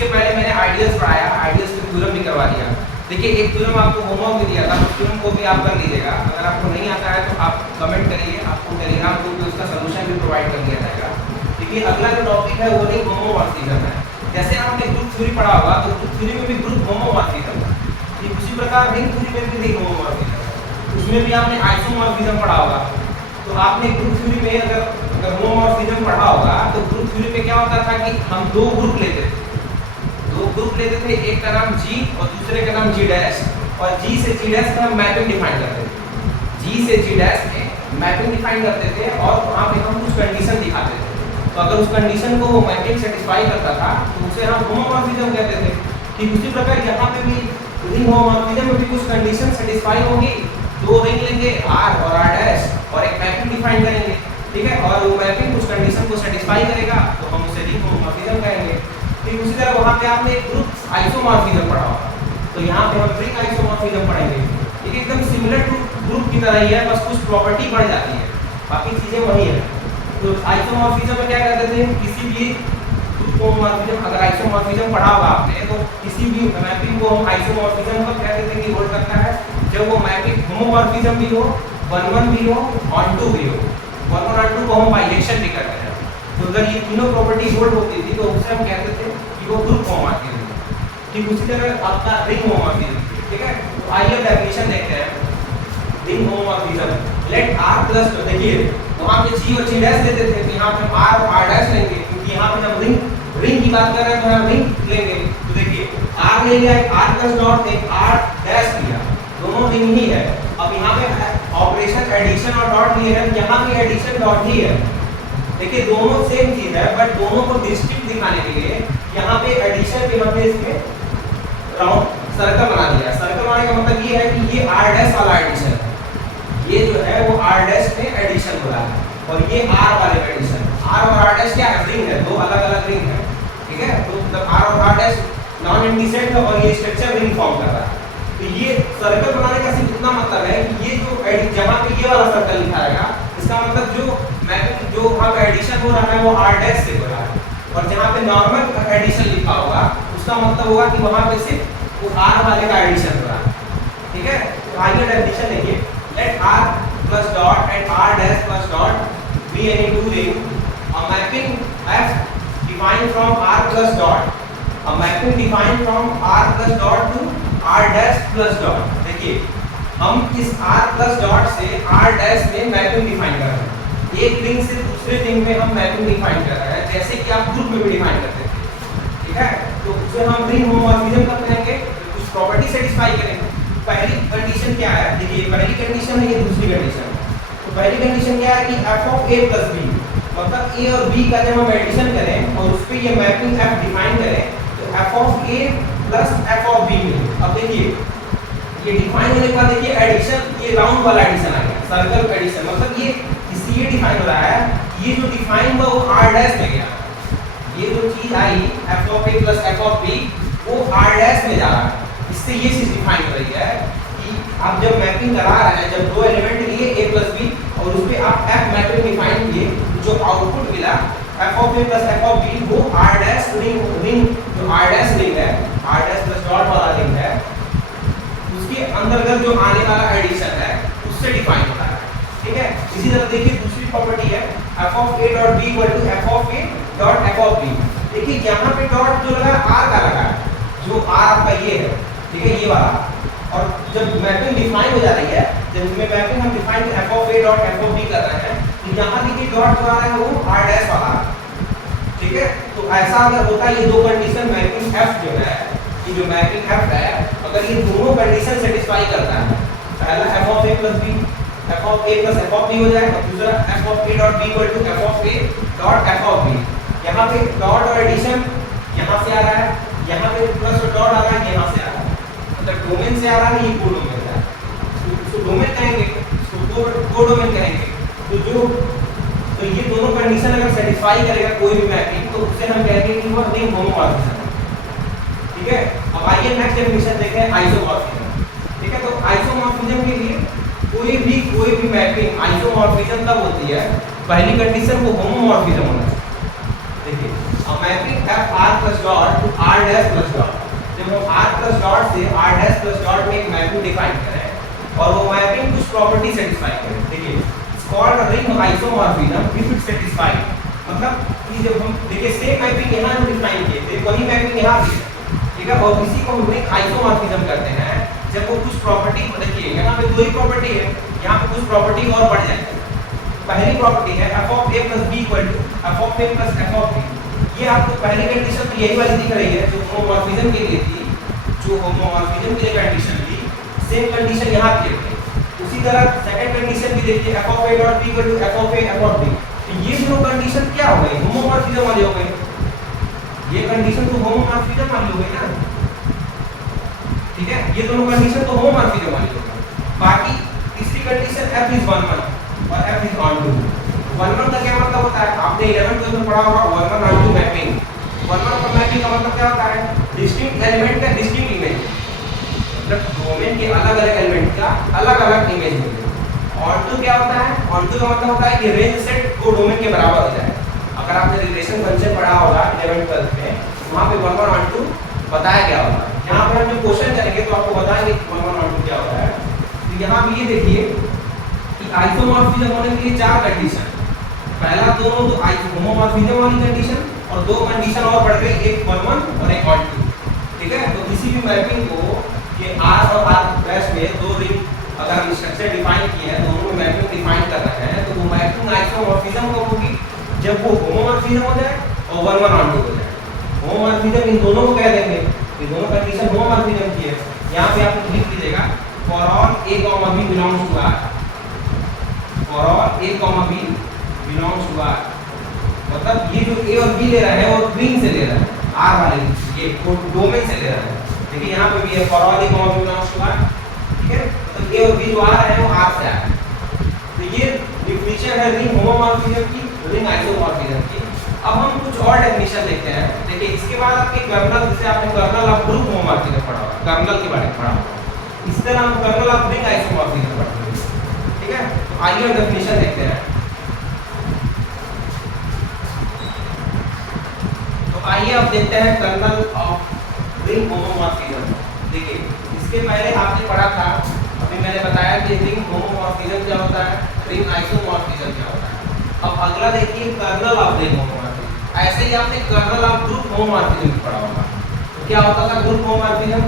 इसके पहले मैंने आइडियल्स पढ़ाया, आइडियल्स में थ्योरम भी करवा दिया। देखिए एक थ्योरम आपको होमवर्क में दिया था, उस थ्योरम को भी आप कर लीजिएगा। अगर आपको नहीं आता है तो आप कमेंट करिए, आपको टेलीग्राम ग्रुप में उसका सोल्यूशन भी प्रोवाइड कर दिया जाएगा। देखिए अगला जो टॉपिक है वो रिंग होमोमॉर्फिज्म है। जैसे आपने ग्रुप थ्योरी पढ़ा होगा तो ग्रुप थ्योरी में भी ग्रुप होमोमॉर्फिज्म है, ठीक उसी प्रकार रिंग थ्योरी में भी रिंग होमोमॉर्फिज्म है। उसमें भी आपने आइसोमॉर्फिज्म पढ़ा होगा। तो आपने ग्रुप थ्योरी में अगर होमोमॉर्फिज्म पढ़ा होगा तो ग्रुप थ्योरी में क्या होता था कि हम दो ग्रुप लेते थे, एक का नाम G और दूसरे का नाम G डैश, और G से G डैश में हम मैपिंग डिफाइन करते थे। G से G डैश में मैपिंग डिफाइन करते थे और वहाँ पे हम कुछ कंडीशन दिखाते थे। तो अगर उस कंडीशन को वो मैपिंग सेटिस्फाई करता था तो उसे हम होमोमॉर्फिज्म कहते थे। ठीक उसी प्रकार यहाँ पे भी रिंग होमोमॉर्फिज्म में भी कुछ कंडीशन सेटिस्फाई होंगी, दो रिंग लेंगे R और R डैश और एक मैपिंग डिफाइन करेंगे, ठीक है, और वो मैपिंग कुछ कंडीशन को सेटिस्फाई करेगा तो हम उसे रिंग होमोमॉर्फिज्म कहेंगे। ठीक उसी तरह वहाँ पे आपने ग्रुप आइसोमॉर्फिज्म पढ़ा होगा, तो यहाँ पे हम रिंग आइसोमॉर्फिज्म पढ़ेंगे। ठीक है, एकदम सिमिलर टू ग्रुप की तरह ही है, बस कुछ प्रॉपर्टी बढ़ जाती है, बाकी चीजें वही है। तो आइसोमॉर्फिज्म में क्या करते थे, किसी भी ग्रुप होमोमॉर्फिज्म, अगर आइसोमॉर्फिज्म पढ़ा होगा आपने तो किसी भी मैपिंग को हम आइसोमॉर्फिज्म कब कहते थे कि होल्ड करता है, जब वो मैपिंग होमोमॉर्फिज्म भी हो, 1-1 भी हो, ऑन-टू भी हो। 1-1 और 2 को हम बाइजेक्शन भी करते हैं। तो अगर ये तीनों प्रॉपर्टी होल्ड होती थी तो उसे हम कहते थे कि वो ग्रुप होमोमॉर्फिज्म है। ठीक उसी तरह आपका रिंग होमोमॉर्फिज्म, ठीक है। तो आइए डेफिनेशन देखते हैं ring homomorphism. Let R plus, देखिए वहाँ पे G और G डैश लेते थे, तो यहाँ पे R और R डैश लेंगे, क्योंकि यहाँ पे हम रिंग की बात कर रहे हैं तो हम रिंग लेंगे। तो देखिए R ले लिया, एक R प्लस डॉट, एक R डैश लिया, दोनों रिंग ही है। अब यहाँ पे ऑपरेशन एडिशन और डॉट लिए है, यहाँ भी एडिशन डॉट ही है। देखिए दोनों सेम चीज है, बट दोनों को डिस्टिंक्ट दिखाने के लिए यहाँ पे एडिशन पे हमने इसमें राउंड सर्कल बना दिया। सर्कल बनाने का मतलब ये है कि ये R डैश वाला एडिशन है, ये जो है वो R डैश में एडिशन हो रहा है, और ये R वाले में एडिशन। R और R डैश क्या है, रिंग है, दो अलग अलग रिंग है, ठीक है। तो मतलब R और R डैश नॉन एडिसेंट है और ये स्ट्रक्चर रिंग फॉर्म कर रहा है। तो ये सर्कल बनाने का सिर्फ इतना मतलब है कि ये जो जहाँ पे ये वाला सर्कल लिखा रहेगा, इसका मतलब जो मैपिंग जो वहाँ पे एडिशन हो रहा है वो R डैश से हो रहा है, और जहाँ पे नॉर्मल एडिशन लिखा होगा उसका मतलब होगा कि वहाँ पे सिर्फ वो R वाले का एडिशन हो रहा है, ठीक है। तो आगे डेफिनेशन देखिए, let R plus dot and R dash plus dot be any two ring, a mapping F defined from R plus dot, a mapping defined from R plus dot to R dash plus dot। देखिए हम इस R plus dot से R dash में mapping define कर रहे हैं, एक ring से दूसरे रिंग में हम मैपिंग डिफाइन कर रहे हैं, जैसे कि आप ग्रुप में भी डिफाइन करते थे, ठीक है। तो उसे हम रिंग होमोमॉर्फिज्म कब कहेंगे, कुछ प्रॉपर्टी सेटिस्फाई करेंगे। पहली कंडीशन क्या है, देखिए पहली कंडीशन है, ये दूसरी कंडीशन है। तो पहली कंडीशन क्या है कि f of a plus b, मतलब a और b का जब हम एडिशन करें और उस पे ये मैपिंग f डिफाइन करें तो f of a plus f of b मिले। अब देखिए ये डिफाइन होने के बाद देखिए एडिशन, ये राउंड वाला एडिशन आ गया, सर्कल एडिशन, मतलब ये इससे ये डिफाइन हो रहा है, ये जो डिफाइन हुआ वो R डैश में गया, ये जो चीज आई f of a plus f of b वो R डैश में जा रहा है। इससे ये चीज डिफाइन हो रही है कि आप जब मैपिंग करा रहे हैं, जब दो एलिमेंट लिए a प्लस b और उस पे आप f मैपिंग डिफाइन किए, जो आउटपुट मिला f of a plus f of b वो R डैश रिंग जो R डैश रिंग है, R डैश प्लस डॉट वाला रिंग है, उसके अंतर्गत जो आने वाला एडिशन है उससे डिफाइन होता है, ठीक है। इसी तरह देखिए दूसरी प्रॉपर्टी है f of a dot b equal to f of a dot f of b। देखिए यहाँ पे डॉट जो लगा R का लगा है, जो R आपका ये है, ठीक है, ये वाला, और जब मैपिंग डिफाइन हो जा रही है, जब इसमें मैपिंग हम define f of a dot f of b कर रहे हैं, तो यहाँ देखिए डॉट जो आ रहा है वो R डैश वाला, ठीक है। तो ऐसा अगर होता है, ये दो कंडीशन मैपिंग f जो है, ये जो मैपिंग f है, अगर ये दोनों कंडीशन सेटिस्फाई करता है, पहला f of a plus b, f of a plus f of b हो जाएगा, और दूसरा f of a dot b equal to f of a dot f of b। यहाँ पे डॉट और एडिशन यहाँ से आ रहा है, यहाँ पे प्लस और डॉट आ रहा है, यहाँ से आ रहा है, मतलब डोमेन से आ रहा है, ये को डोमेन से आ रहा है, इसको डोमेन कहेंगे, इसको को डोमेन कहेंगे। तो ये दोनों कंडीशन अगर सेटिस्फाई करेगा कोई भी मैपिंग तो उसे हम कहेंगे कि वो रिंग होमोमॉर्फिज्म है, ठीक है। अब आइए नेक्स्ट डेफिनेशन देखें आइसोमॉर्फिज्म, ठीक है। तो आइसोमॉर्फिज्म के लिए कोई भी मैपिंग आइसोमॉर्फिज्म तब होती है, पहली कंडीशन को होमोमॉर्फिज्म होना चाहिए। देखिए अब mapping f r plus dot to r R dash plus dot, जब हम आर प्लस डॉट से आर डैश प्लस डॉट में एक मैपिंग डिफाइन करें और वो मैपिंग कुछ प्रॉपर्टी सेटिस्फाई करे, देखिए it's called ring isomorphism if it satisfy, मतलब कि जब हम देखिए सेम मैपिंग यहाँ जो डिफाइन किए थे वही मैपिंग यहाँ भी है, ठीक है, और इसी को हम रिंग आइसोमॉर्फिज्म करते हैं जब वो कुछ प्रॉपर्टी, देखिए यहाँ पे दो ही प्रॉपर्टी है, यहाँ पे कुछ प्रॉपर्टी और बढ़ जाएगी। पहली प्रॉपर्टी है f of a plus b equal to f of a plus f of b, ये आपको पहली कंडीशन तो यही वाली दिख रही है जो होमोमॉर्फिज्म के लिए थी, जो होमोमॉर्फिज्म के लिए कंडीशन थी, सेम कंडीशन यहाँ पे है। उसी तरह सेकंड कंडीशन भी देखिए f of a dot b equal to f of a f of b, तो ये दोनों कंडीशन क्या हो गई, होमोमॉर्फिज्म वाली हो गई, ये कंडीशन तो होमोमॉर्फिज्म वाली हो गई ना, ठीक है, ये दोनों कंडीशन तो होमोमॉर्फिज्म वाली हो गई। बाकी तीसरी कंडीशन f इज 1 1 और f इज ऑन टू, 1 1 का क्या मतलब होता है, आपने 11th में पढ़ा होगा 1 1 ऑन टू मैपिंग, 1 1 पर मैपिंग का मतलब क्या होता है, डिस्टिंक्ट एलिमेंट का डिस्टिंक्ट इमेज, मतलब डोमेन के अलग अलग एलिमेंट का अलग अलग इमेज मिले। ऑन टू क्या होता है, ऑन टू का मतलब होता है कि रेंज सेट को डोमेन के बराबर हो जाए। अगर आपने रिलेशन फंक्शन पढ़ा होगा 11th 12th में, वहां पे 1 1 ऑन टू बताया गया होगा, यहाँ पर हम जो क्वेश्चन करेंगे तो आपको बताएंगे 1 1 ऑन टू क्या होता है। तो यहाँ भी ये देखिए आइसोमॉर्फिज्म होने के लिए चार कंडीशन, पहला दोनों तो होमोमॉर्फिज्म वाली कंडीशन और दो कंडीशन और बढ़ गई, एक 1 1 और एक ऑन टू, ठीक है। तो किसी भी मैपिंग को ये R और R डैश में दो रिंग अगर हम स्ट्रक्चर डिफाइन किए हैं, दोनों में मैपिंग डिफाइन कर रहे हैं, तो वो मैपिंग आइसोमॉर्फिज्म कब होगी, जब वो होमोमॉर्फिज्म हो जाए और 1 1 ऑन टू हो जाए। होमोमॉर्फिज्म इन दोनों को कह देंगे, ये दोनों कंडीशन होमोमॉर्फिज्म की है। यहाँ पे आप लिख लीजिएगा for all a comma b belongs to R, for all a comma b belongs to R, मतलब ये जो a और b ले रहा है वो रिंग से ले रहा है, R वाले ये डोमेन से ले रहा है। देखिए यहाँ पे भी है for all a comma b belongs to R, ठीक है, तो a और b जो आ रहे हैं वो R से आ रहे हैं। तो ये डेफिनेशन है रिंग होमोमॉर्फिज्म की, रिंग आइसोमॉर्फिज्म की। अब हम कुछ और डेफिनेशन देखते हैं। देखिए इसके बाद आपके कर्नल, जैसे आपने कर्नल ऑफ ग्रुप होमोमॉर्फिज्म पढ़ा होगा, कर्नल के बारे में पढ़ा होगा, इस तरह हम कर्नल ऑफ रिंग आइसोमॉर्फिज्म पढ़ेंगे, ठीक है। तो आइए हम डेफिनेशन देखते हैं। तो आइए अब देखते हैं कर्नल ऑफ रिंग होमोमॉर्फिज्म। देखिए इसके पहले आपने पढ़ा था, अभी मैंने बताया कि रिंग होमोमॉर्फिज्म क्या होता है, रिंग आइसोमॉर्फिज्म क्या होता है। अब अगला देखिए कर्नल ऑफ रिंग होमोमॉर्फिज्म। ऐसे ही आपने कर्नल ऑफ ग्रुप होमोमॉर्फिज्म पढ़ा होगा। तो क्या होता था ग्रुप होमोमॉर्फिज्म,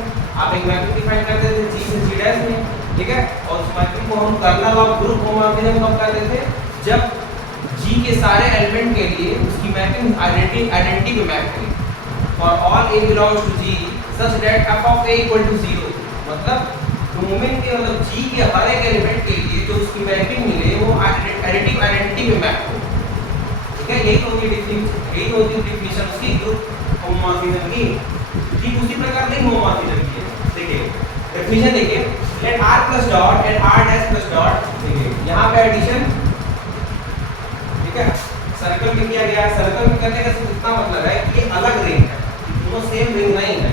आप एक मैपिंग डिफाइन करते थे G से G डैश में, ठीक है, और उस मैपिंग को हम कर्नल ऑफ ग्रुप होमोमॉर्फिज्म कब करते थे, जब G के सारे एलिमेंट के लिए उसकी मैपिंग आइडेंटिटी पे मैप करें। For all A belongs to G such that f of A equal to 0, मतलब डोमेन के मतलब G के हर एक एलिमेंट के लिए जो उसकी मैपिंग मिले वो आइडेंटिटी पे मैप हो, ठीक है। यही होती है डेफिनेशन उसकी ग्रुप होमोमॉर्फिज्म की। ठीक उसी प्रकार रिंग होमोमॉर्फिज्म की है। देखिए डेफिनेशन देखिए, let R plus dot and R dash plus dot, देखिए यहाँ पे एडिशन, ठीक है, सर्कल में किया गया। सर्कल में करने का सिर्फ इतना मतलब है कि ये अलग रिंग है, दोनों सेम रिंग नहीं है।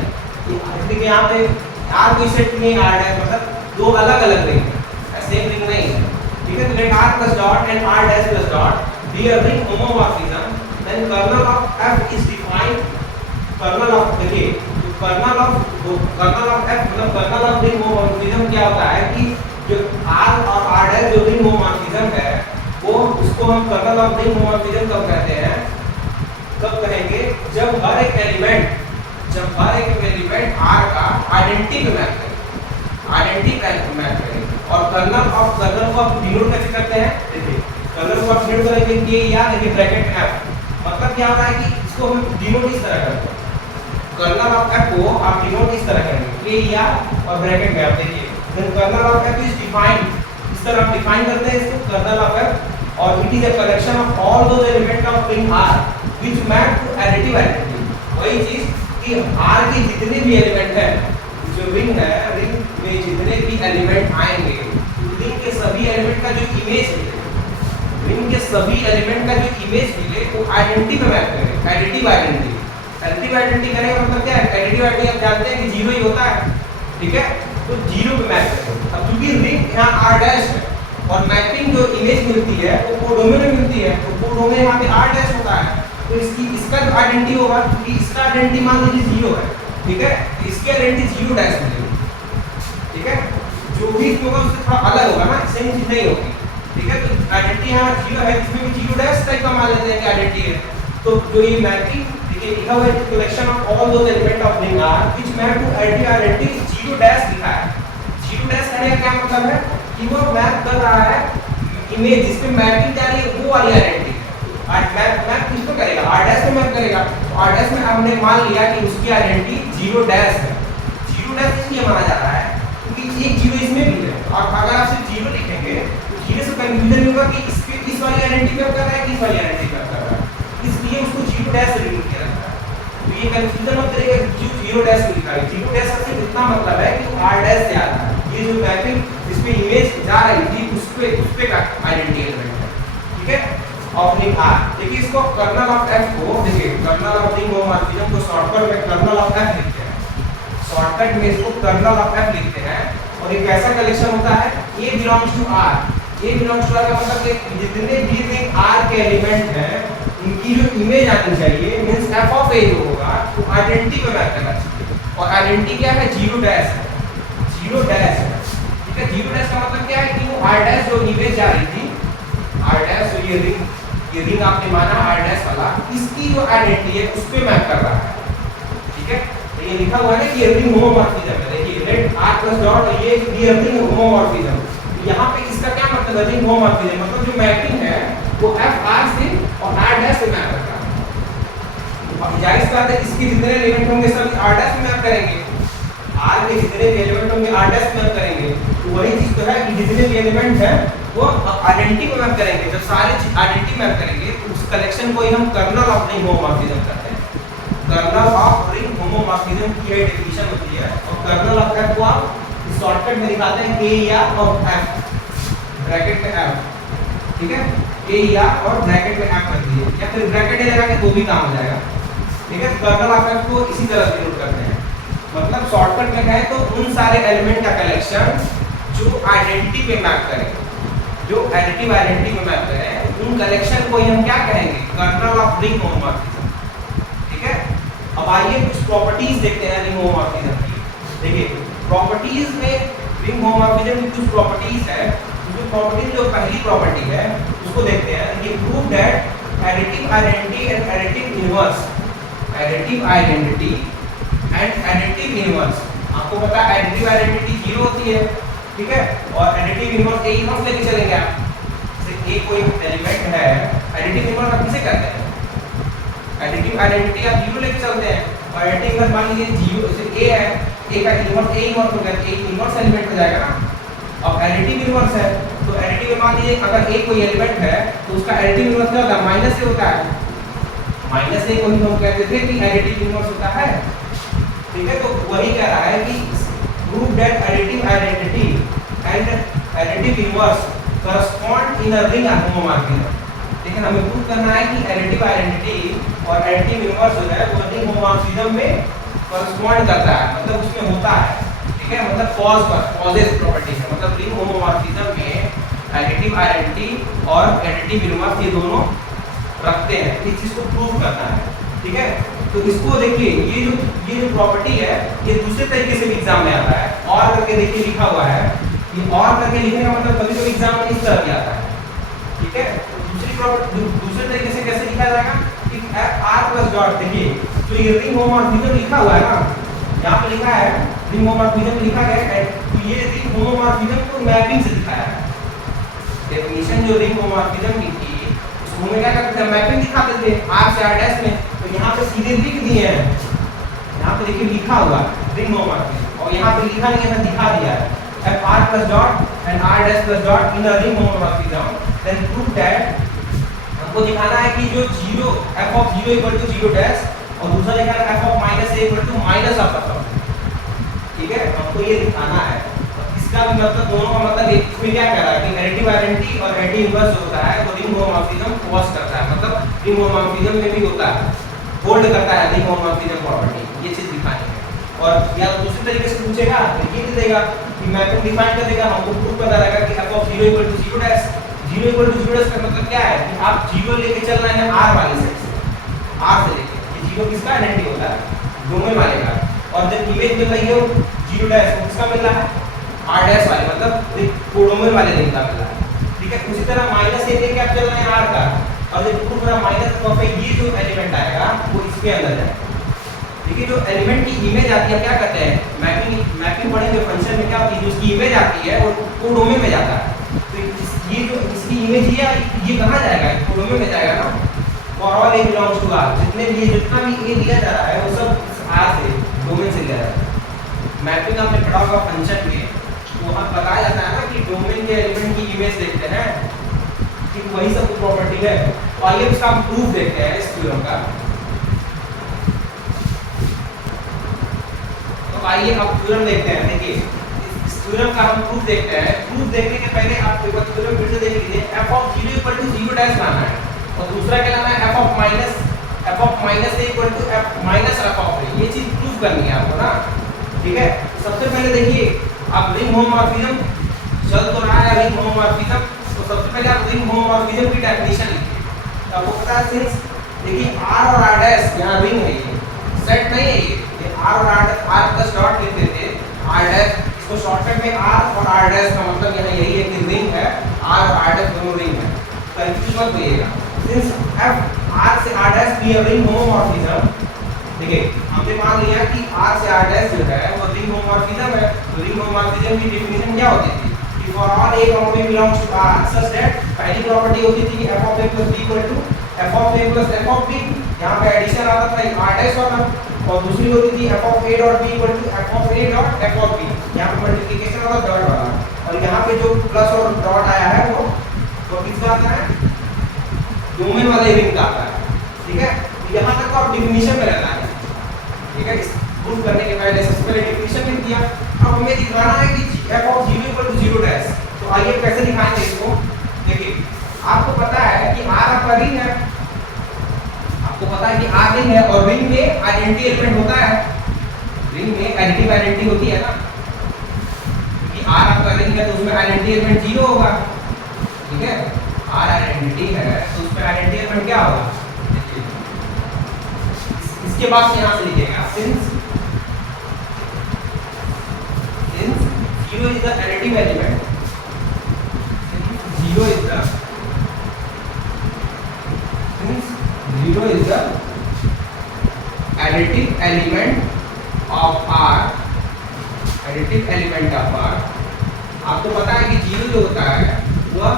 देखिए यहाँ पे R कोई सेट नहीं, R डैश मतलब दो अलग अलग रिंग है, सेम रिंग नहीं है, ठीक है। तो let R plus dot and R dash plus dot be a ring homomorphism, then kernel of f is defined, kernel of, देखिए kernel of f मतलब kernel of ring homomorphism क्या होता है कि जो R और R डैश जो ring homomorphism है वो उसको हम kernel of ring homomorphism कब कहते हैं, कब कहेंगे, जब हर एक एलिमेंट R का आइडेंटिटी पे मैप करें, और कर्नल ऑफ डिनोट कैसे करते हैं, देखिए कर्नल को आप डिनोट करेंगे के या देखिए ब्रैकेट में f, मतलब क्या होता है कि इसको हम डिनोट इस तरह करते हैं, कर्नल ऑफ f को आप डिनोट इस तरह करेंगे के या और ब्रैकेट में आप देखिए, then kernel of f is defined, इस तरह आप डिफाइन करते हैं इसको कर्नल ऑफ f, और it is a collection of all those element of ring R which map to additive identity. वही चीज कि R के जितने भी एलिमेंट हैं, जो रिंग है, रिंग में जितने भी एलिमेंट आएंगे, रिंग के सभी एलिमेंट का जो इमेज है, रिंग के सभी एलिमेंट का जो इमेज मिले वो आइडेंटिटी पे मैप करें, एडिटिव आइडेंटिटी करेंगे मतलब क्या है, एडिटिव आइडेंटिटी आप जानते हैं कि जीरो ही होता है, ठीक है, तो जीरो पे मैप करें। अब क्योंकि रिंग यहाँ R डैश है और मैपिंग जो इमेज मिलती है वो कोडोमेन में मिलती है, तो कोडोमेन यहाँ पे R डैश होता है, तो इसका जो आइडेंटिटी होगा, क्योंकि इसका आइडेंटिटी मान लीजिए 0 है, ठीक है, तो इसकी आइडेंटिटी 0 डैश मिलेगी, ठीक है। जो भी होगा उससे थोड़ा अलग होगा ना, सेम चीज नहीं होगी, ठीक है। तो आइडेंटिटी यहाँ 0 है, इसमें भी 0 डैश टाइप का मान लेते हैं कि आइडेंटिटी है। तो जो ये मैपिंग देखिए लिखा हुआ है, collection of all those element of ring R which map to identity 0 dash लिखा है। 0 डैश कहने का क्या मतलब है कि वो मैप कर रहा है इमेज जिसमें मैपिंग जा रही है वो वाली आइडेंटिटी है। मैप किस पे करेगा, r डैश पे मैप करेगा। तो r डैश में हमने मान लिया कि उसकी आइडेंटिटी 0 डैश है। 0 डैश इसलिए माना जा रहा है क्योंकि एक 0 इसमें भी है, और अगर आप सिर्फ 0 लिखेंगे तो 0 से कंफ्यूजन होगा कि इसके इस वाली आइडेंटिटी मैप कर रहा है कि इस वाली आइडेंटिटी मैप कर रहा है, इसलिए उसको 0 डैश से लिख किया जाता है। तो ये कंफ्यूजन मत करिएगा कि 0 डैश में लिखा है। 0 डैश का सिर्फ इतना मतलब है कि r डैश से आ रहा है, ये जो मैपिंग इसमें इमेज जा रही थी उस पे का आइडेंटिटी एलिमेंट है, ठीक है। ऑफ रिंग R देखिए, इसको कर्नल ऑफ f को देखिए, कर्नल ऑफ रिंग होमोमॉर्फिज्म को शॉर्टकट में कर्नल ऑफ f लिखते हैं, शॉर्टकट में इसको कर्नल ऑफ f लिखते हैं। और ये कैसा कलेक्शन होता है, A belongs to R। A belongs to R का मतलब कि जितने भी रिंग R के एलिमेंट हैं उनकी जो इमेज आनी चाहिए मींस f ऑफ A जो होगा तो आइडेंटिटी में मैप करना चाहिए, और आइडेंटिटी क्या है, 0 डैश है, 0 डैश है, ठीक है। 0 डैश का मतलब क्या है कि वो r डैश जो इमेज जा रही थी, r डैश जो ये रिंग आपने माना r डैश वाला, इसकी जो आइडेंटिटी है उस पे मैप कर रहा है, ठीक है। तो ये लिखा हुआ है ना कि ये रिंग होमोमॉर्फिज्म है, देखिए लेट r प्लस डॉट और ये रिंग होमोमॉर्फिज्म। यहाँ पे इसका क्या मतलब है, रिंग होमोमॉर्फिज्म मतलब जो मैपिंग है वो f r से और r डैश से मैप करता है। अब जाहिर सी बात है इसके जितने एलिमेंट होंगे सब r डैश में मैप करेंगे, r के जितने भी एलिमेंट होंगे r डैश में मैप करेंगे। तो वही चीज तो है कि जितने भी एलिमेंट हैं वो आइडेंटिटी को मैप करेंगे। जब सारे आइडेंटिटी मैप करेंगे तो उस कलेक्शन को ही हम कर्नल ऑफ रिंग होमोमॉर्फिज्म कहते हैं। कर्नल ऑफ रिंग होमोमॉर्फिज्म की ये डेफिनेशन होती है, और कर्नल ऑफ f को आप शॉर्टकट में दिखाते हैं k या और f ब्रैकेट में f, ठीक है, k या और ब्रैकेट में f कर दीजिए, या फिर ब्रैकेट लगा के तो भी काम हो जाएगा, ठीक है। कर्नल ऑफ f को इसी तरह से नोट करते हैं, मतलब शॉर्टकट में कहें तो उन सारे एलिमेंट का कलेक्शन जो आइडेंटिटी पे मैप करें, जो एडिटिव आइडेंटिटी पे मैप करें, उन कलेक्शन को ही हम क्या कहेंगे, कर्नल ऑफ रिंग होमोमॉर्फिज्म, ठीक है। अब आइए कुछ प्रॉपर्टीज देखते हैं रिंग होमोमॉर्फिज्म की। देखिए प्रॉपर्टीज में रिंग होमोमॉर्फिज्म की कुछ प्रॉपर्टीज है, जो प्रॉपर्टीज जो पहली प्रॉपर्टी है उसको देखते हैं। ये prove that additive identity and additive inverse, additive identity and additive inverse, आपको पता है एडिटिव आइडेंटिटी 0 होती है, ठीक है, और एडिटिव इनवर्स ए इनवर्स लेके चलेंगे आप। जैसे ए कोई एलिमेंट है, एडिटिव इनवर्स आप किसे कहते हैं, एडिटिव आइडेंटिटी आप 0 लेके चलते हैं, और एडिटिव इनवर्स मान लीजिए 0 जैसे ए है, ए का इनवर्स ए इनवर्स हो गया, ए इनवर्स एलिमेंट हो जाएगा ना। अब एडिटिव इनवर्स है तो एडिटिव मान लीजिए अगर ए कोई एलिमेंट है तो उसका एडिटिव इनवर्स क्या होता है, माइनस से होता है, माइनस से को हम कहते थे कि एडिटिव इनवर्स होता है, ठीक है। तो वही कह रहा है कि prove that additive identity and additive inverse correspond in a ring homomorphism. लेकिन हमें प्रूव करना है कि एडिटिव आइडेंटिटी और एडिटिव इनवर्स जो है वो रिंग होमोमॉर्फिज्म में करस्पॉन्ड करता है, मतलब उसमें होता है, ठीक है। मतलब कॉज पर कॉजेस प्रॉपर्टी है, मतलब रिंग होमोमॉर्फिज्म में एडिटिव आइडेंटिटी और एडिटिव इनवर्स ये दोनों रखते हैं, इस चीज को प्रूव करना है, ठीक है। तो इसको देखिए ये जो प्रॉपर्टी है ये दूसरे तरीके से भी एग्जाम में आता है, और करके देखिए लिखा हुआ है, ये और करके लिखने का मतलब कभी कभी एग्जाम में इस तरह भी आता है, ठीक है। तो दूसरी प्रॉपर्टी दूसरे तरीके से कैसे लिखा जाएगा कि r प्लस डॉट, देखिए तो ये रिंग होमोमॉर्फिज्म लिखा हुआ है ना, यहाँ पे लिखा है रिंग होमोमॉर्फिज्म लिखा गया है, तो ये रिंग होमोमॉर्फिज्म को मैपिंग से दिखाया है। डेफिनेशन जो रिंग होमोमॉर्फिज्म की थी उसमें क्या करते थे, मैपिंग दिखाते थे r से r डैश में, तो यहाँ पे सीधे लिख दिए हैं, यहाँ पे देखिए लिखा हुआ रिंग होमोमॉर्फिज्म, और यहाँ पे लिखा नहीं है दिखा दिया है f r plus dot and r dash plus dot in a ring homomorphism, then prove that हमको दिखाना है कि जो 0 f of 0 equal to 0 dash और दूसरा लिखा है f of minus a equal to minus of f, ठीक है। हमको ये दिखाना है, इसका भी मतलब दोनों का मतलब इसमें क्या कह रहा है कि एडिटिव आइडेंटिटी और एडिटिव इनवर्स जो होता है वो रिंग होमोमॉर्फिज्म कॉज करता है, मतलब रिंग होमोमॉर्फिज्म में भी होता है, होल्ड करता है रिंग होमोमॉर्फिज्म प्रॉपर्टी, ये चीज दिखानी है। और या दूसरे तरीके से पूछेगा तो ये दे देगा कि मैपिंग डिफाइन कर देगा, हमको प्रूव पता रहेगा कि f of 0 equal to 0 dash, 0 equal to 0 dash का मतलब क्या है कि आप 0 लेके चल रहे हैं r वाली साइड से, आर से लेके, ये जीरो किसका आइडेंटिटी होता है, डोमेन वाले का। और जब इमेज मिल रही है जीरो डैश को किसका मिल रहा है, आर डैश वाले, मतलब कोडोमेन वाले लिंक का मिल रहा है, ठीक है। उसी तरह माइनस ए क्या चल रहा है आर का, और जब पूरा माइनस तो ये जो एलिमेंट आएगा वो इसके अंदर जाएगा। देखिए जो एलिमेंट की इमेज आती है क्या कहते हैं, मैपिंग पढ़ेंगे फंक्शन में क्या होती है, जो उसकी इमेज आती है वो कोडोमेन में जाता है। तो ये जो इसकी इमेज ये कहाँ जाएगा, कोडोमेन में जाएगा ना। For all A belongs to R, जितने भी जितना भी ए दिया जा रहा है वो सब आर से डोमेन से लिया जाता है। मैपिंग आपने पढ़ा होगा फंक्शन में, तो वहाँ बताया जाता है ना कि डोमेन के एलिमेंट की इमेज देखते हैं कि वही सब प्रॉपर्टी है। तो आइए उसका हम प्रूफ देखते हैं इस थ्योरम का। तो आइए अब थ्योरम देखते हैं। देखिए इस थ्योरम का हम प्रूफ देखते हैं। प्रूफ देखने के पहले आप एक बार थ्योरम फिर से देख लीजिए। f of 0 equal to 0 dash लाना है और दूसरा क्या लाना है, f of minus a equal to f minus f of a। ये चीज प्रूफ करनी है आपको ना, ठीक है। सबसे पहले देखिए आप रिंग होमोमॉर्फिज्म चल तो रहा है, रिंग होमोमॉर्फिज्म। तो सबसे पहले आप रिंग होमोमॉर्फिज्म की डेफिनेशन लिखिए। तो आपको पता है सिंस देखिए r और r डैश यहाँ रिंग है, ये सेट नहीं है, ये r और r प्लस डॉट लिख देते हैं r डैश, इसको शॉर्टकट में r और r डैश का मतलब यहाँ यही है कि रिंग है, r और r डैश दोनों रिंग है। कंफ्यूज मत होइएगा। सिंस f r से r dash be a ring homomorphism, देखिए हमने मान लिया कि r से r डैश जो है वो रिंग होमोमॉर्फिज्म है। तो रिंग होमोमॉर्फिज्म की डेफिनेशन क्या होती थी कि for all a comma b belongs to r such that पहली प्रॉपर्टी होती थी कि f of a plus b equal to f of a plus f of b, यहाँ पे एडिशन आता था r डैश वाला, और दूसरी होती थी f of a dot b equal to f of a dot f of b, यहाँ पे मल्टीप्लिकेशन वाला डॉट वाला। और यहाँ पे जो प्लस और डॉट आया है वो किसका आता है, डोमेन वाले रिंग का आता है, ठीक है। यहाँ तक तो आप डेफिनेशन में रहना है, ठीक है। प्रूफ करने के पहले सबसे पहले डेफिनेशन लिख दिया। अब हमें दिखाना है कि f of 0 equal to 0 dash. तो आइए कैसे दिखाएंगे इसको। देखिए आपको पता है कि r आपका रिंग है, आपको पता है कि r रिंग है और रिंग में आइडेंटिटी एलिमेंट होता है, रिंग में एडिटिव आइडेंटिटी होती है ना, कि r आपका रिंग है तो उसमें आइडेंटिटी एलिमेंट 0 होगा, ठीक है। r आइडेंटिटी है तो उसमें आइडेंटिटी एलिमेंट क्या होगा, इसके बाद यहाँ से लिखिएगा since 0 is the additive element, 0 is the additive element of R, additive element of R। आपको पता है कि 0 जो होता है वह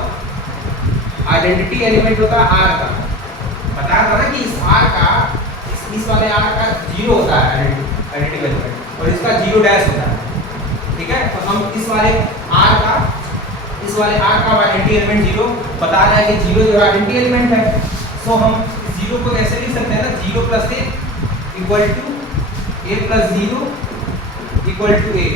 आइडेंटिटी एलिमेंट होता है R का। बताया था ना कि इस R का इस वाले R का 0 होता है एडिटिव एलिमेंट और इसका 0 डैश होता है, ठीक है। तो हम इस वाले R का आइडेंटिटी एलिमेंट 0 बता रहा है कि 0 जो आइडेंटिटी एलिमेंट है। सो हम 0 को कैसे लिख सकते हैं ना, 0 plus a equal to a plus 0 equal to a,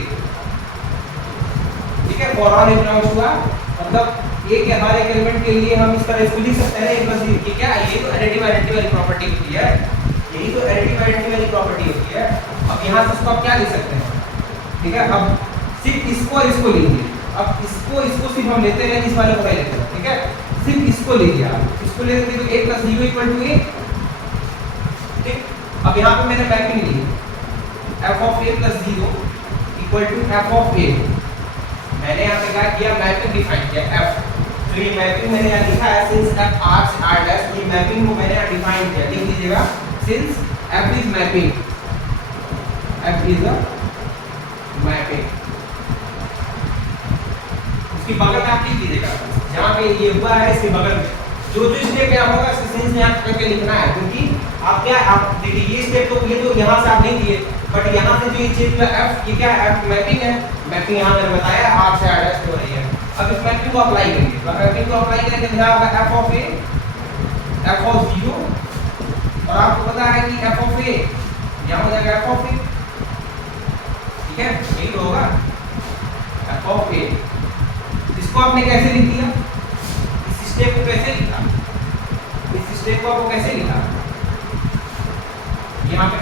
ठीक है। For all A belongs to R, मतलब a के हर एक एलिमेंट के लिए हम इस तरह इसको लिख सकते हैं a प्लस 0। ये क्या है, ये तो एडिटिव आइडेंटिटी वाली प्रॉपर्टी होती है, यही तो एडिटिव आइडेंटिटी वाली प्रॉपर्टी होती है। अब यहाँ से इसको आप क्या लिख सकते हैं, ठीक है। अब सिर्फ इसको और इसको लीजिए, अब इसको सिर्फ हम लेते हैं, इस वाले को नहीं लेते, ठीक है। सिर्फ इसको लीजिए, आप इसको लेते तो a plus 0 equal to a, ठीक। अब यहाँ पे मैंने मैपिंग ली f of a plus 0 equal to f of a। मैंने यहाँ पे क्या किया, मैपिंग डिफाइन किया f। तो ये मैपिंग मैंने यहाँ लिखा है सिंस f r से r डैश, ये मैपिंग को मैंने यहाँ डिफाइन किया, लिख दीजिएगा since f is mapping, f is a mapping. इसके बगल में आप लिख दीजिएगा, जहाँ पे ये हुआ है इसके बगल में जो स्टेप क्या होगा इसके सेंस में आप करके लिखना है, क्योंकि आप क्या आप देखिए ये स्टेप तो ये तो यहाँ से आप नहीं दिए, बट यहाँ से जो ये चीज है f, ये क्या है, f मैपिंग है। मैपिंग यहाँ मैंने बताया r से r डैश हो रही है। अब इस मैपिंग को अप्लाई करिए, तो मैपिंग को अप्लाई करेंगे तो यहाँ f of a, f of 0, और आपको पता है कि f ऑफ a यहाँ हो जाएगा f ऑफ a, ठीक है। यही तो होगा f ऑफ a। इसको आपने कैसे लिख दिया, इस स्टेप को कैसे लिखा, इस स्टेप को आपको कैसे लिखा, यहाँ पे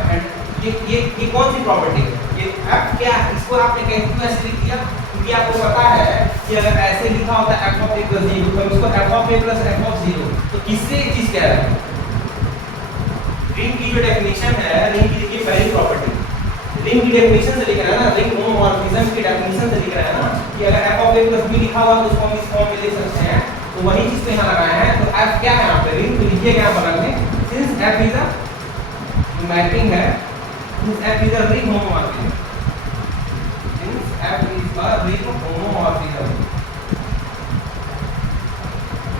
ये कौन सी प्रॉपर्टी है, ये f क्या है, इसको आपने कैसे लिख दिया, क्योंकि आपको पता है कि अगर ऐसे लिखा होता f ऑफ a प्लस 0 तो इसको f of a plus f of 0, तो किससे चीज कह रहा है, रिंग की जो डेफिनेशन है, रिंग की देखिए पहली प्रॉपर्टी, रिंग की डेफिनेशन से लिख रहा है ना, रिंग होमोमॉर्फिज्म की डेफिनेशन से लिख रहा है ना कि अगर f of a plus b लिखा हुआ तो उसको हम इस फॉर्म में लिख सकते हैं, तो वही चीज पे यहाँ लगाए हैं। तो f क्या है यहाँ पे, रिंग, तो लिखिएगा यहाँ बगल में, since f is a mapping है, since f is a ring homomorphism, since f is a ring homomorphism,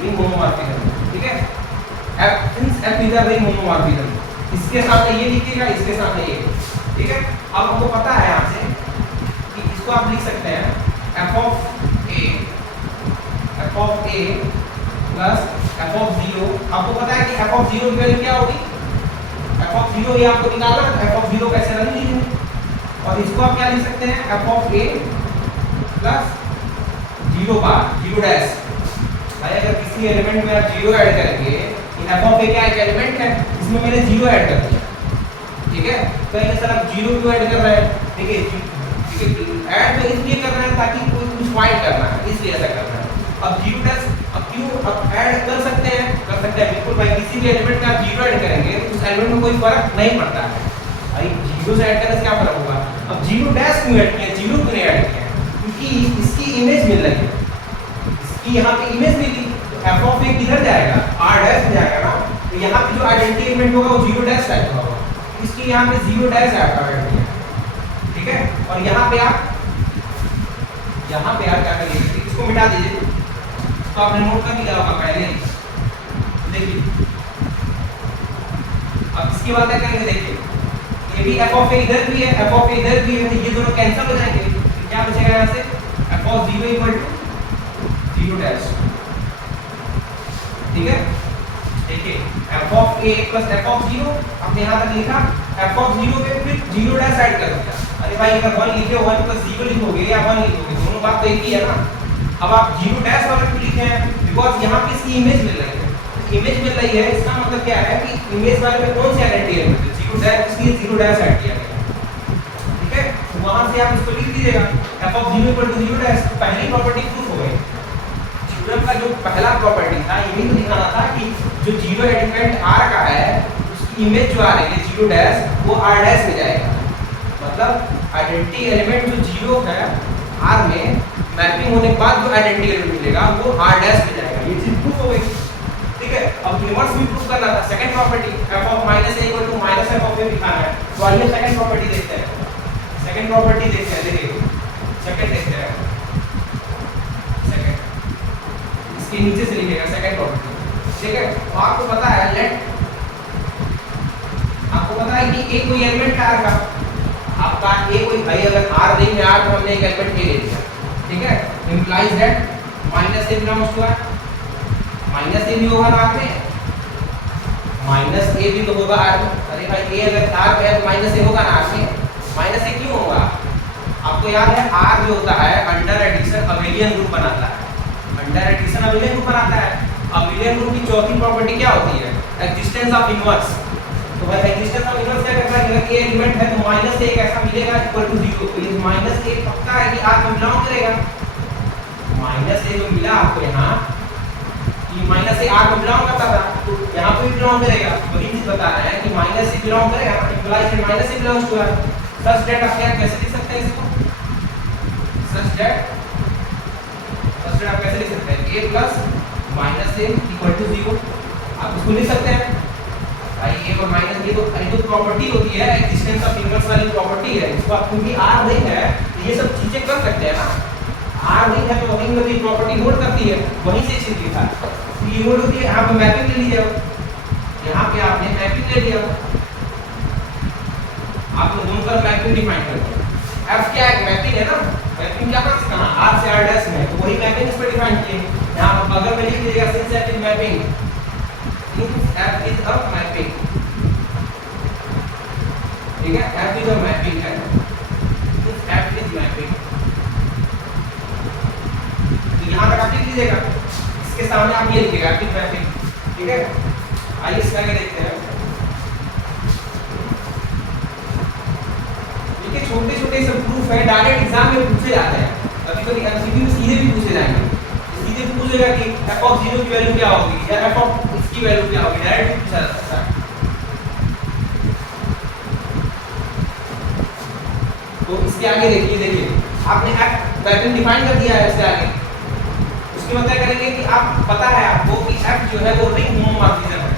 ring homomorphism, ठीक है। f since f is a ring homomorphism, इसके सामने ये लिखिएगा, इसके सामने ये, ठीक है। अब हमको पता है यहाँ से कि इसको आप लिख सकते हैं f of a plus f of 0। आपको पता है कि f ऑफ 0 की वैल्यू क्या होगी, f ऑफ 0 ये आपको निकालना है, f ऑफ 0 कैसे रन लीजिए, और इसको आप क्या लिख सकते हैं f of a plus 0 bar 0 dash. भाई अगर किसी एलिमेंट में आप 0 ऐड करेंगे, f ऑफ a क्या एक एलिमेंट है, इसमें मैंने 0 ऐड कर दिया, ठीक है। तो ये सर आप 0 क्यों ऐड कर रहे हैं, देखिए ऐड तो इसलिए कर रहे हैं ताकि कोई कुछ फाइंड करना है, इसलिए ऐसा कर रहे हैं। अब 0 डैश अब क्यों अब ऐड कर सकते हैं बिल्कुल भाई, किसी भी एलिमेंट में आप 0 ऐड करेंगे तो उस एलिमेंट में कोई फर्क नहीं पड़ता है भाई, 0 से ऐड करने से क्या फर्क होगा। अब 0 डैश क्यों ऐड किया, 0 क्यों नहीं ऐड किया, क्योंकि इसकी इमेज मिल रही है, इसकी यहाँ पे इमेज मिली, तो f ऑफ a किधर जाएगा, r डैश में जाएगा ना, तो यहाँ पे जो आइडेंटिटी एलिमेंट होगा वो 0 डैश टाइप का होगा, इसलिए यहाँ पे 0 डैश ऐड कर दिया, ठीक है। और यहाँ पे आप क्या करिए, इसको मिटा दीजिए, तो आपने नोट कर लिया होगा पहले, देखिए। अब इसके बाद क्या करेंगे, देखिए ये भी f ऑफ a इधर भी है, f ऑफ a इधर भी है, तो ये दोनों कैंसिल हो जाएंगे, तो क्या बचेगा यहाँ से f of 0 equal to 0 dash, ठीक है। देखिए f of a plus f of 0 हमने यहाँ तक लिखा, f ऑफ 0 पे फिर 0 डैश ऐड कर दिया। अरे भाई अगर 1 लिखे 1 प्लस 0 लिखोगे या 1 लिखोगे, दोनों बात तो एक ही है ना। अब आप 0 डैश वाला क्यों लिखे हैं, बिकॉज यहाँ पे इसकी इमेज मिल रही है, इमेज मिल रही है, इसका मतलब क्या है कि इमेज वाले में कौन सी आइडेंटिटी एलिमेंट है, 0 डैश, इसलिए 0 डैश ऐड किया गया, ठीक है। तो वहां से आप इसको लिख दीजिएगा f of 0 equal to 0 dash, पहली प्रॉपर्टी प्रूफ हो गई। थ्योरम का जो पहला प्रॉपर्टी था यही तो दिखाना था कि जो 0 एलिमेंट r का है उसकी इमेज जो आ रही है 0 डैश, वो r डैश में जाएगा, मतलब आइडेंटिटी एलिमेंट जो 0 है r में मैपिंग होने के बाद जो आइडेंटिटी एलिमेंट मिलेगा वो r डैश में जाएगा, ये चीज प्रूफ हो गई, ठीक है। अब रिवर्स भी प्रूफ करना था, second property f of minus a equal to minus f of a दिखाना है, तो आइए सेकंड प्रॉपर्टी देखते हैं, सेकंड प्रॉपर्टी देखते हैं, देखिए सेकंड देखते हैं, सेकंड इसके नीचे से लिखेगा सेकंड प्रॉपर्टी, ठीक है। तो आपको पता है कि a कोई एलिमेंट है r का, आपका a कोई भाई अगर r रिंग में r तो हमने एक एलिमेंट a ले लिया, ठीक है, implies that minus a belongs to r, minus a भी होगा ना r में, माइनस a भी तो होगा r में। अरे भाई a अगर r पे है तो माइनस a होगा ना r में, माइनस a क्यों होगा, आपको याद है r जो होता है अंडर एडिशन अबेलियन ग्रुप बनाता है, अंडर एडिशन अबेलियन ग्रुप बनाता है। अबेलियन ग्रुप की चौथी प्रॉपर्टी क्या होती है, एक्जिस्टेंस ऑफ इनवर्स। तो भाई एक्जिस्टेंस ऑफ इनवर्स क्या करता है, अगर a एलिमेंट है तो माइनस a कैसा मिलेगा, इक्वल टू 0, तो ये माइनस a पक्का है कि r में बिलोंग करेगा, माइनस a जो मिला आपको यहाँ कि माइनस a r में बिलोंग करता था, तो यहाँ पे भी बिलोंग करेगा, वही चीज बता रहे हैं कि माइनस a बिलोंग करेगा, implies that minus a belongs to r, such that आप क्या कैसे लिख सकते हैं इसको, सच दैट आप कैसे लिख सकते हैं, a plus minus a equal to 0, आप इसको लिख सकते हैं भाई, a और माइनस ये तो प्रॉपर्टी होती है, एक्जिस्टेंस ऑफ इनवर्स वाली प्रॉपर्टी है, इसको आप क्योंकि r रिंग है तो ये सब चीजें कर सकते हैं ना, r रिंग है तो रिंग में भी प्रॉपर्टी नोट करती है, वहीं से चीज लिखा है, तो ये नोट होती है। यहाँ पे मैपिंग ले लीजिए, यहाँ पे आपने मैपिंग ले लिया, आप लोग दोनों का मैपिंग डिफाइन करते हैं, f क्या है, मैपिंग है ना, मैपिंग क्या कर सकते हैं, r से r डैश में, तो वही मैपिंग इस पे डिफाइन किए, यहाँ पर बगल में लिख दीजिएगा since f is mapping, f is a mapping, ठीक है, f इज अ मैपिंग है, f इज मैपिंग, तो यहाँ तक आप लिख लीजिएगा, इसके सामने आप ये लिखिएगा f इज मैपिंग, ठीक है। आइए इसका आगे देखते हैं, देखिए छोटे छोटे सब प्रूफ है, डायरेक्ट एग्जाम में पूछे जाते हैं, कभी कभी एमसीक्यू सीधे भी पूछे जाएंगे, सीधे पूछेगा कि f ऑफ 0 की वैल्यू क्या होगी या f ऑफ इसकी वैल्यू क्या होगी, डायरेक्ट पूछा जा सकता है। तो इसके आगे देखिए आपने f वैल्यू डिफाइन कर दिया है इसके आगे, उसकी मतलब करेंगे कि आप पता है आपको कि f जो है वो रिंग होमोमॉर्फिज्म है।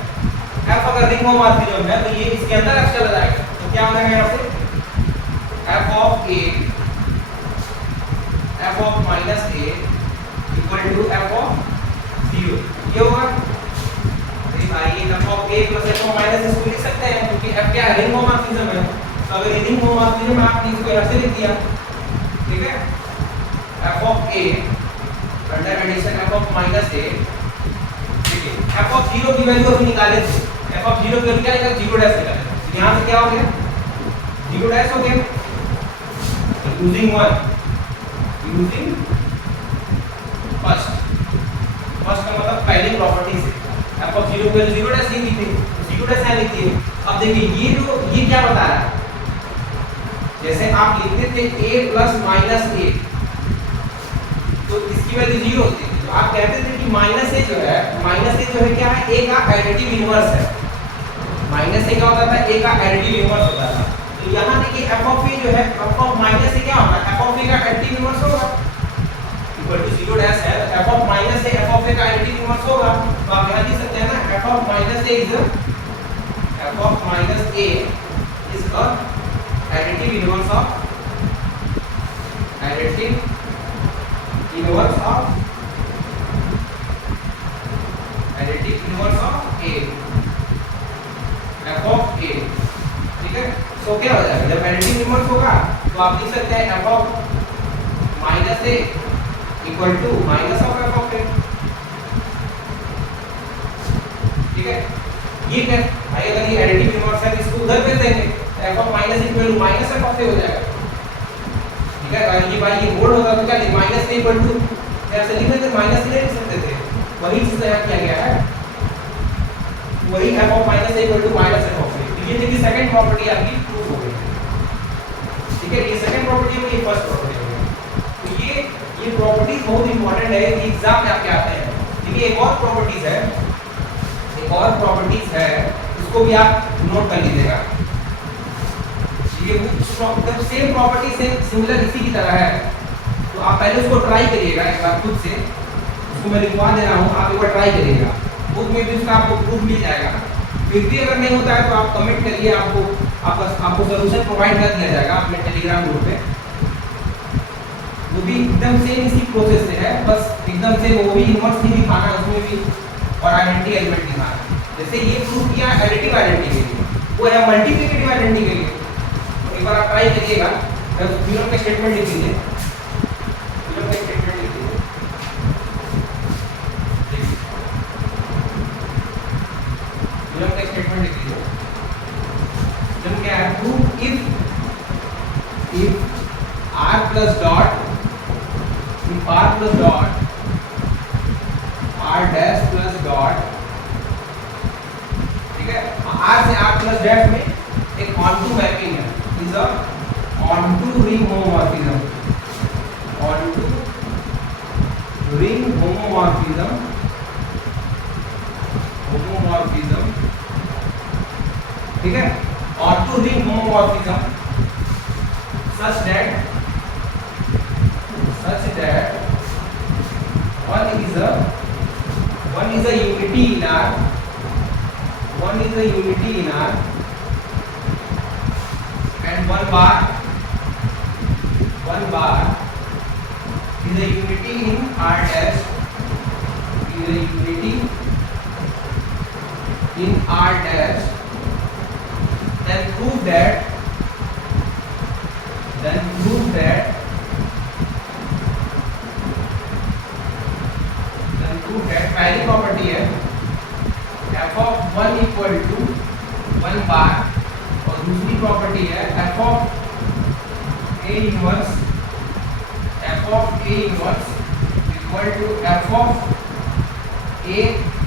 f अगर रिंग होमोमॉर्फिज्म है तो ये इसके अंदर f चला जाएगा, तो क्या होगा यहाँ से f of a f of minus a equal to f of 0, ये होगा। आइए f of a plus f of minus इसको लिख सकते हैं क्योंकि f क्या है, रिंग होमोमॉर्फिज्म है। तो अगर ये रिंग होमोमॉर्फिज्म आपने इसको ऐसे लिख दिया, ठीक है, f of a under addition f of minus a, ठीक है। f ऑफ 0 की वैल्यू अभी निकाले थे, f ऑफ 0 की वैल्यू क्या है, 0 डैश निकाले। तो यहां से क्या हो गया, 0 डैश हो गया, यूजिंग 1 यूजिंग फर्स्ट का मतलब पहली प्रॉपर्टी से f ऑफ 0 की वैल्यू 0 डैश लिखी थी, 0 डैश यहां लिखी है। अब देखिए ये क्या बता रहा है, जैसे आप लिखते थे a प्लस माइनस a, तो इसकी वैल्यू 0 होती थी, तो आप कहते थे कि माइनस a जो है क्या है, a का एडिटिव इनवर्स है। माइनस a का होता था a का एडिटिव इनवर्स होता था। तो यहाँ देखिए f ऑफ a जो है, f ऑफ माइनस a क्या होगा, f ऑफ a का एडिटिव इनवर्स होगा, इक्वल टू 0 डैश है, तो f of minus a f of a का एडिटिव इनवर्स होगा। तो आप यहाँ लिख सकते हैं ना, f of minus a is additive inverse of additive inverse of a f of a, ठीक है। तो क्या हो जाएगा, जब additive inverse होगा तो आप लिख सकते हैं f of minus a equal to minus of f of a, ठीक है। ये क्या भाई, अगर ये एडिटिव इनवर्स है तो इसको उधर भेज देंगे, f of minus equal to minus f of a हो जाएगा, ठीक है। और ये भाई ये मोड होगा तो क्या माइनस a इक्वल टू ऐसे लिख देते, माइनस ले लिख सकते थे, वही चीज यहाँ किया गया है, वही f of minus a equal to minus f of a। तो ये देखिए सेकंड प्रॉपर्टी आपकी प्रूफ हो गई, ठीक है। ये सेकंड प्रॉपर्टी हो गई, फर्स्ट प्रॉपर्टी हो गई। तो ये प्रॉपर्टीज बहुत इंपॉर्टेंट है, ये एग्जाम में आपके आते हैं। देखिए एक और प्रॉपर्टीज है, उसको भी आप नोट कर लीजिएगा। ये सेम प्रॉपर्टी से सिमिलर इसी की तरह है, तो आप पहले उसको ट्राई करिएगा एक बार खुद से, उसको मैं लिखवा दे रहा हूँ, आप एक बार ट्राई करिएगा, बुक में भी उसका आपको प्रूफ मिल जाएगा। फिर भी अगर नहीं होता है तो आप कमेंट करिए, आपको सलूशन प्रोवाइड कर दिया जाएगा अपने टेलीग्राम ग्रुप पे। वो भी एकदम सेम इसी प्रोसेस से है, बस एकदम से वो भी इनवर्स ही दिखाना है उसमें भी, और आइडेंटिटी एलिमेंट दिखाना। जैसे ये प्रूफ किया एडिटिव आइडेंटिटी के लिए, वो है मल्टीप्लिकेटिव आइडेंटिटी के लिए। तो एक बार आप ट्राई करिएगा, थ्योरम का स्टेटमेंट लिख लीजिए, थ्योरम का स्टेटमेंट लिख लीजिए, थ्योरम का स्टेटमेंट लिख लीजिए। जब क्या है, proof if r plus dot r dash plus dot, ठीक है, r से r प्लस डैश में एक ऑनटू मैपिंग है, is a onto ring homomorphism, onto ring homomorphism, ठीक है, onto ring homomorphism such that one is a unity in R, and one bar is a unity in R dash, then prove that पहली property है f of 1 equal to 1 बार, और दूसरी प्रॉपर्टी है f of a inverse equal to f of a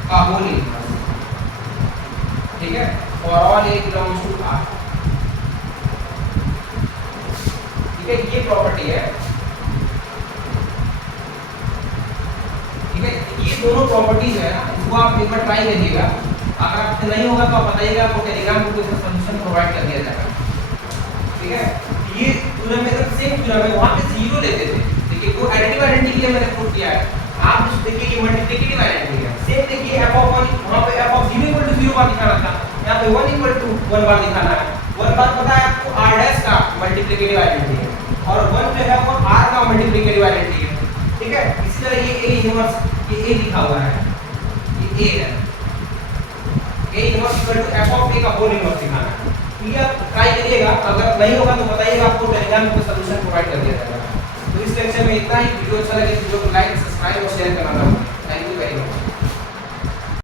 का whole inverse, ठीक है, for all a belongs to R, ठीक है। ये प्रॉपर्टी है, ठीक है। ये दोनों प्रॉपर्टीज है ना, इसको आप एक बार ट्राई करिएगा, अगर आपसे नहीं होगा तो आप बताइएगा, आपको टेलीग्राम पे इसका सॉल्यूशन प्रोवाइड कर दिया जाएगा, ठीक है। ये थ्योरम में एकदम सेम थ्योरम है, वहां पे जीरो लेते थे। देखिए वो एडिटिव आइडेंटिटी के लिए मैंने प्रूव किया है। आप उस देखिए ये मल्टीप्लिकेटिव आइडेंटिटी है, सेम देखिए f ऑफ 1 वहां पे f ऑफ 0 = 0 बार दिखाना था, यहां पे 1 = 1 बार दिखाना है। 1 बार पता है आपको r डैश का मल्टीप्लिकेटिव आइडेंटिटी है और 1 जो है वो r का मल्टीप्लिकेटिव आइडेंटिटी है, ठीक है। इसी तरह ये a इनवर्स ये a लिखा हुआ है, ये a है, a inverse equal to f of a का होल इनवर्स दिखाना है। ये आप ट्राई करिएगा, अगर नहीं होगा तो बताइएगा, आपको टेलीग्राम पे सॉल्यूशन प्रोवाइड कर दिया जाएगा। तो इस लेक्चर में इतना ही। वीडियो अच्छा लगे तो लाइक, सब्सक्राइब और शेयर करना ना भूलिए।